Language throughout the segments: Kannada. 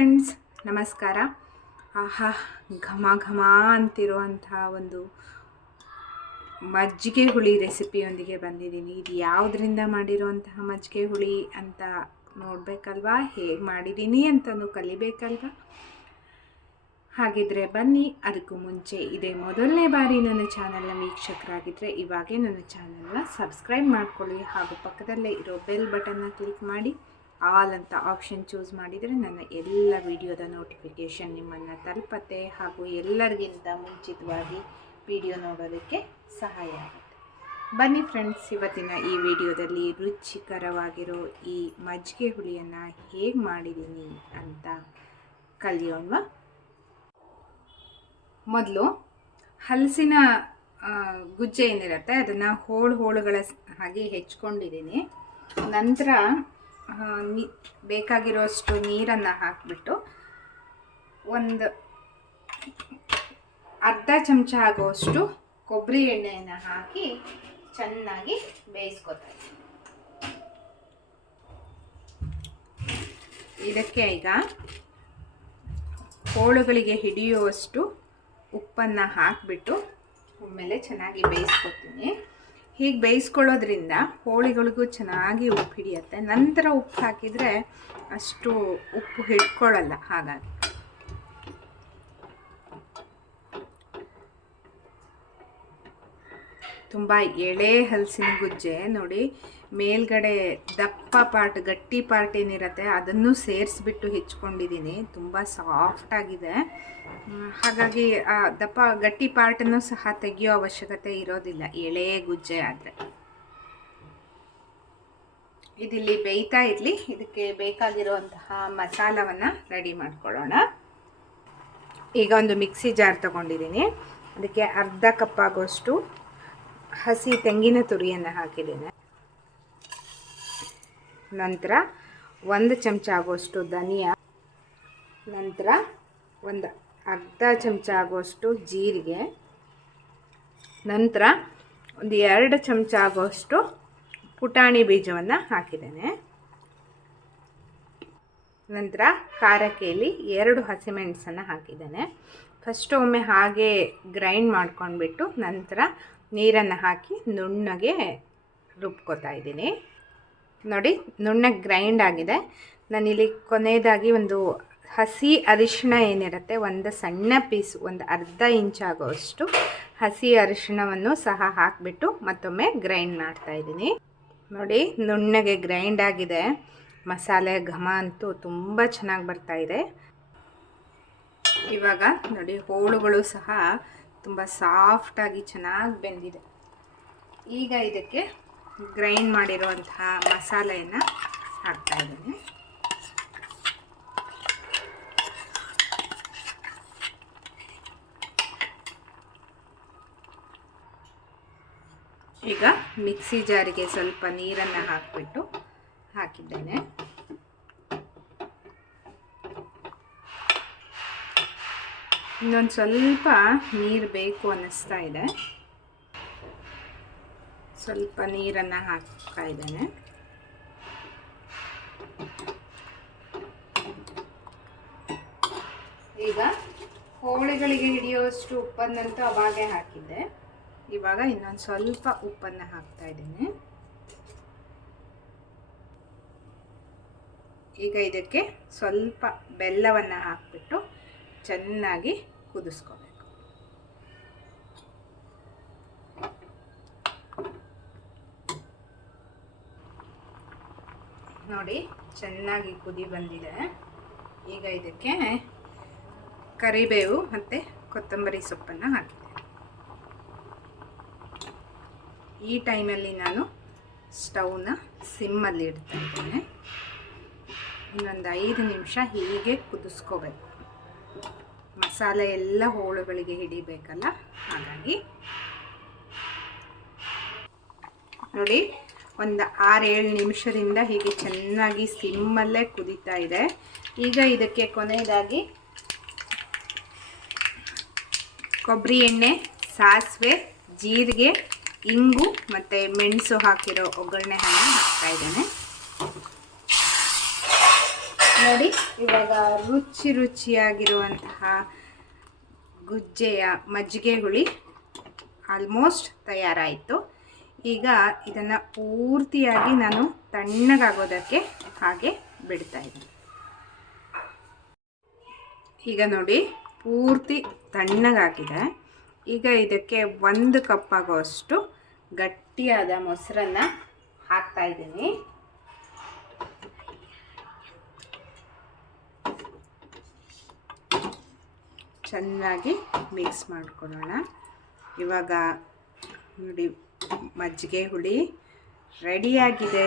ಫ್ರೆಂಡ್ಸ್ ನಮಸ್ಕಾರ. ಆಹಾ ಘಮ ಘಮ ಅಂತಿರುವಂಥ ಒಂದು ಮಜ್ಜಿಗೆ ಹುಳಿ ರೆಸಿಪಿಯೊಂದಿಗೆ ಬಂದಿದ್ದೀನಿ. ಇದು ಯಾವುದರಿಂದ ಮಾಡಿರುವಂತಹ ಮಜ್ಜಿಗೆ ಹುಳಿ ಅಂತ ನೋಡಬೇಕಲ್ವಾ? ಹೇಗೆ ಮಾಡಿದ್ದೀನಿ ಅಂತಲೂ ಕಲಿಬೇಕಲ್ವಾ? ಹಾಗಿದ್ರೆ ಬನ್ನಿ, ಅದಕ್ಕೂ ಮುಂಚೆ ಇದೇ ಮೊದಲನೇ ಬಾರಿ ನನ್ನ ಚಾನಲ್ನ ವೀಕ್ಷಕರಾಗಿದ್ದರೆ ಇವಾಗೇ ನನ್ನ ಚಾನಲ್ನ ಸಬ್ಸ್ಕ್ರೈಬ್ ಮಾಡ್ಕೊಳ್ಳಿ ಹಾಗೂ ಪಕ್ಕದಲ್ಲೇ ಇರೋ ಬೆಲ್ ಬಟನ್ನ ಕ್ಲಿಕ್ ಮಾಡಿ. ಆಲ್ ಅಂತ ಆಪ್ಷನ್ ಚೂಸ್ ಮಾಡಿದರೆ ನನ್ನ ಎಲ್ಲ ವಿಡಿಯೋದ ನೋಟಿಫಿಕೇಷನ್ ನಿಮ್ಮನ್ನು ತಲುಪತ್ತೆ ಹಾಗೂ ಎಲ್ಲರಿಗಿಂತ ಮುಂಚಿತವಾಗಿ ವಿಡಿಯೋ ನೋಡೋದಕ್ಕೆ ಸಹಾಯ ಆಗುತ್ತೆ. ಬನ್ನಿ ಫ್ರೆಂಡ್ಸ್, ಇವತ್ತಿನ ಈ ವಿಡಿಯೋದಲ್ಲಿ ರುಚಿಕರವಾಗಿರೋ ಈ ಮಜ್ಜಿಗೆ ಹುಳಿಯನ್ನು ಹೇಗೆ ಮಾಡಿದ್ದೀನಿ ಅಂತ ಕಲಿಯೋಣ. ಮೊದಲು ಹಲಸಿನ ಗುಜ್ಜೆ ಏನಿರುತ್ತೆ ಅದನ್ನು ಹೋಳು ಹೋಳುಗಳ ಹಾಗೆ ಹೆಚ್ಕೊಂಡಿದ್ದೀನಿ. ನಂತರ ಬೇಕಾಗಿರೋಷ್ಟು ನೀರನ್ನು ಹಾಕಿಬಿಟ್ಟು ಒಂದು ಅರ್ಧ ಚಮಚ ಆಗುವಷ್ಟು ಕೊಬ್ಬರಿ ಎಣ್ಣೆಯನ್ನು ಹಾಕಿ ಚೆನ್ನಾಗಿ ಬೇಯಿಸ್ಕೊತಾ. ಇದಕ್ಕೆ ಈಗ ಹೋಳುಗಳಿಗೆ ಹಿಡಿಯುವಷ್ಟು ಉಪ್ಪನ್ನು ಹಾಕಿಬಿಟ್ಟು ಒಮ್ಮೆಲೆ ಚೆನ್ನಾಗಿ ಬೇಯಿಸ್ಕೊತೀನಿ ಹೀಗೆ ಬೇಯಿಸ್ಕೊಳ್ಳೋದ್ರಿಂದ ಹೋಳಿಗಳಿಗೂ ಚೆನ್ನಾಗಿ ಉಪ್ಪು ಹಿಡಿಯುತ್ತೆ. ನಂತರ ಉಪ್ಪು ಹಾಕಿದರೆ ಅಷ್ಟು ಉಪ್ಪು ಹಿಡ್ಕೊಳ್ಳಲ್ಲ ಹಾಗಾಗಿ. ತುಂಬ ಎಳೆ ಹಲಸಿನ ಗುಜ್ಜೆ ನೋಡಿ, ಮೇಲ್ಗಡೆ ದಪ್ಪ ಪಾರ್ಟ್ ಗಟ್ಟಿ ಪಾರ್ಟ್ ಏನಿರುತ್ತೆ, ಅದನ್ನು ಸೇರಿಸ್ಬಿಟ್ಟು ಹೆಚ್ಕೊಂಡಿದ್ದೀನಿ. ತುಂಬ ಸಾಫ್ಟ್ ಆಗಿದೆ. ಹಾಗಾಗಿ, ಆ, ದಪ್ಪ, ಗಟ್ಟಿ ಪಾರ್ಟನ್ನು ಸಹ ತೆಗೆಯೋ ಅವಶ್ಯಕತೆ ಇರೋದಿಲ್ಲ. ಎಳೆ, ಗುಜ್ಜೆ ಆದರೆ. ಇದಿಲ್ಲಿ ಬೇಯ್ತಾ ಇರಲಿ. ಇದಕ್ಕೆ ಬೇಕಾಗಿರುವಂತಹ ಮಸಾಲವನ್ನು ರೆಡಿ ಮಾಡ್ಕೊಳ್ಳೋಣ. ಈಗ ಒಂದು ಮಿಕ್ಸಿ ಜಾರ್ ತಗೊಂಡಿದ್ದೀನಿ. ಅದಕ್ಕೆ ಅರ್ಧ ಕಪ್ ಆಗೋಷ್ಟು ಹಸಿ ತೆಂಗಿನ ತುರಿಯನ್ನು ಹಾಕಿದ್ದೇನೆ. ನಂತರ ಒಂದು ಚಮಚ ಆಗುವಷ್ಟು ಧನಿಯಾ, ನಂತರ ಒಂದು ಅರ್ಧ ಚಮಚ ಆಗುವಷ್ಟು ಜೀರಿಗೆ, ನಂತರ ಒಂದು ಎರಡು ಚಮಚ ಆಗುವಷ್ಟು ಪುಟಾಣಿ ಬೀಜವನ್ನು ಹಾಕಿದ್ದೇನೆ. ನಂತರ ಖಾರಕ್ಕೆ ಇಲ್ಲಿ ಎರಡು ಹಸಿಮೆಣಸನ್ನು ಹಾಕಿದ್ದೇನೆ. ಫಸ್ಟ್ ಒಮ್ಮೆ ಹಾಗೆ ಗ್ರೈಂಡ್ ಮಾಡ್ಕೊಂಡ್ಬಿಟ್ಟು ನಂತರ ನೀರನ್ನು ಹಾಕಿ ನುಣ್ಣಗೆ ರುಬ್ಕೋತಾ ಇದ್ದೀನಿ. ನೋಡಿ ನುಣ್ಣಗೆ ಗ್ರೈಂಡ್ ಆಗಿದೆ. ನಾನಿಲ್ಲಿ ಕೊನೆಯದಾಗಿ ಒಂದು ಹಸಿ ಅರಿಶಿಣ ಏನಿರುತ್ತೆ, ಒಂದು ಸಣ್ಣ ಪೀಸ್ ಒಂದು ಅರ್ಧ ಇಂಚ್ ಆಗೋಷ್ಟು ಹಸಿ ಅರಿಶಿಣವನ್ನು ಸಹ ಹಾಕಿಬಿಟ್ಟು ಮತ್ತೊಮ್ಮೆ ಗ್ರೈಂಡ್ ಮಾಡ್ತಾ ಇದ್ದೀನಿ. ನೋಡಿ, ನುಣ್ಣಗೆ ಗ್ರೈಂಡ್ ಆಗಿದೆ. ಮಸಾಲೆ ಘಮ ಅಂತೂ ತುಂಬ ಚೆನ್ನಾಗಿ ಬರ್ತಾ ಇದೆ. ಇವಾಗ ನೋಡಿ, ಹೋಳುಗಳು ಸಹ ತುಂಬ ಸಾಫ್ಟಾಗಿ ಚೆನ್ನಾಗಿ ಬೆಂದಿದೆ. ಈಗ ಇದಕ್ಕೆ ಗ್ರೈಂಡ್ ಮಾಡಿರುವಂತಹ ಮಸಾಲೆಯನ್ನು ಹಾಕ್ತಾ ಇದ್ದೀನಿ. ಈಗ ಮಿಕ್ಸಿ ಜಾರಿಗೆ ಸ್ವಲ್ಪ ನೀರನ್ನು ಹಾಕಿಬಿಟ್ಟು ಹಾಕಿದ್ದೇನೆ. ಇನ್ನೊಂದು ಸ್ವಲ್ಪ ನೀರು ಬೇಕು ಅನ್ನಿಸ್ತಾ ಇದೆ. ಸ್ವಲ್ಪ ನೀರನ್ನು ಹಾಕ್ತಾ ಇದ್ದೇನೆ. ಈಗ ಹೋಳಿಗಳಿಗೆ ಹಿಡಿಯೋಷ್ಟು ಉಪ್ಪನ್ನಂತೂ ಅವಾಗೇ ಹಾಕಿದ್ದೆ. ಇವಾಗ ಇನ್ನೊಂದು ಸ್ವಲ್ಪ ಉಪ್ಪನ್ನು ಹಾಕ್ತಾ ಇದ್ದೇನೆ. ಈಗ ಇದಕ್ಕೆ ಸ್ವಲ್ಪ ಬೆಲ್ಲವನ್ನು ಹಾಕಿಬಿಟ್ಟು ಚೆನ್ನಾಗಿ ಕುದಿಸ್ಕೋಬೇಕು. ನೋಡಿ, ಚೆನ್ನಾಗಿ ಕುದಿ ಬಂದಿದೆ. ಈಗ ಇದಕ್ಕೆ ಕರಿಬೇವು ಮತ್ತು ಕೊತ್ತಂಬರಿ ಸೊಪ್ಪನ್ನು ಹಾಕಿದೆ. ಈ ಟೈಮಲ್ಲಿ ನಾನು ಸ್ಟವ್ನ ಸಿಮ್ಮಲ್ಲಿ ಇಡ್ತಾ ಇದ್ದೇನೆ. ಇನ್ನೊಂದು ಐದು ನಿಮಿಷ ಹೀಗೆ ಕುದಿಸ್ಕೋಬೇಕು. ಮಸಾಲೆ ಎಲ್ಲ ಹೋಳುಗಳಿಗೆ ಹಿಡಿಬೇಕಲ್ಲ? ಹಾಗಾಗಿ ನೋಡಿ, ಒಂದು ಆರೇಳು ನಿಮಿಷದಿಂದ ಹೀಗೆ ಚೆನ್ನಾಗಿ ಸಿಮ್ಮಲ್ಲೇ ಕುದೀತಾ ಇದೆ. ಈಗ ಇದಕ್ಕೆ ಕೊನೆಯದಾಗಿ ಕೊಬ್ಬರಿ ಎಣ್ಣೆ, ಸಾಸಿವೆ, ಜೀರಿಗೆ, ಇಂಗು ಮತ್ತು ಮೆಣಸು ಹಾಕಿರೋ ಒಗ್ಗರಣೆ ಹಣ್ಣು ಹಾಕ್ತಾ ಇದ್ದೇನೆ. ನೋಡಿ, ಇವಾಗ ರುಚಿ ರುಚಿಯಾಗಿರುವಂತಹ ಗುಜ್ಜೆಯ ಮಜ್ಜಿಗೆ ಹುಳಿ ಆಲ್ಮೋಸ್ಟ್ ತಯಾರಾಯಿತು. ಈಗ ಇದನ್ನು ಪೂರ್ತಿಯಾಗಿ ನಾನು ತಣ್ಣಗಾಗೋದಕ್ಕೆ ಹಾಗೆ ಬಿಡ್ತಾ ಇದ್ದೀನಿ. ಈಗ ನೋಡಿ, ಪೂರ್ತಿ ತಣ್ಣಗಾಗಿದೆ. ಈಗ ಇದಕ್ಕೆ ಒಂದು ಕಪ್ ಆಗೋಷ್ಟು ಗಟ್ಟಿಯಾದ ಮೊಸರನ್ನು ಹಾಕ್ತಾ ಇದ್ದೀನಿ. ಚೆನ್ನಾಗಿ ಮಿಕ್ಸ್ ಮಾಡ್ಕೊಳ್ಳೋಣ. ಇವಾಗ ನೋಡಿ, ಮಜ್ಜಿಗೆ ಹುಳಿ ರೆಡಿಯಾಗಿದೆ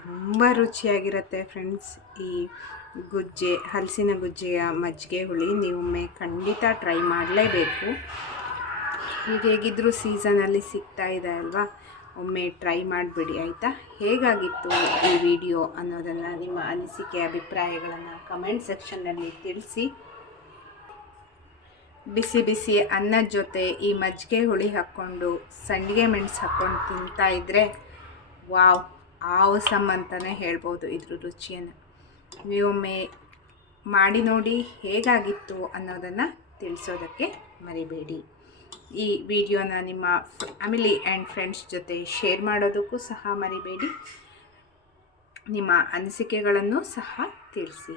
ತುಂಬ ರುಚಿಯಾಗಿರುತ್ತೆ ಫ್ರೆಂಡ್ಸ್ ಈ ಗುಜ್ಜೆ, ಹಲಸಿನ ಗುಜ್ಜೆಯ ಮಜ್ಜಿಗೆ ಹುಳಿ ನೀವೊಮ್ಮೆ ಖಂಡಿತ ಟ್ರೈ ಮಾಡಲೇಬೇಕು. ಈಗ ಹೇಗಿದ್ದರೂ ಸೀಸನಲ್ಲಿ ಸಿಗ್ತಾ ಇದೆ ಅಲ್ವಾ? ಒಮ್ಮೆ ಟ್ರೈ ಮಾಡಿಬಿಡಿ, ಆಯಿತಾ? ಹೇಗಾಗಿತ್ತು ಈ ವಿಡಿಯೋ ಅನ್ನೋದನ್ನು ನಿಮ್ಮ ಅನಿಸಿಕೆ, ಅಭಿಪ್ರಾಯಗಳನ್ನು ಕಮೆಂಟ್ ಸೆಕ್ಷನ್ನಲ್ಲಿ ತಿಳಿಸಿ. ಬಿಸಿ ಬಿಸಿ ಅನ್ನದ ಜೊತೆ ಈ ಮಜ್ಜಿಗೆ ಹುಳಿ ಹಾಕ್ಕೊಂಡು ಸಂಡಿಗೆ ಮೆಣಸು ಹಾಕ್ಕೊಂಡು ತಿಂತಾ ಇದ್ದರೆ ವಾವ್, ಆವಸಮ್ ಅಂತಲೇ ಹೇಳ್ಬೋದು ಇದ್ರ ರುಚಿಯನ್ನು. ನೀವೊಮ್ಮೆ ಮಾಡಿ ನೋಡಿ ಹೇಗಾಗಿತ್ತು ಅನ್ನೋದನ್ನು ತಿಳಿಸೋದಕ್ಕೆ ಮರಿಬೇಡಿ. ಈ ವಿಡಿಯೋನ ನಿಮ್ಮ ಫ್ಯಾಮಿಲಿ ಆ್ಯಂಡ್ ಫ್ರೆಂಡ್ಸ್ ಜೊತೆ ಶೇರ್ ಮಾಡೋದಕ್ಕೂ ಸಹ ಮರಿಬೇಡಿ. ನಿಮ್ಮ ಅನಿಸಿಕೆಗಳನ್ನು ಸಹ ತಿಳಿಸಿ.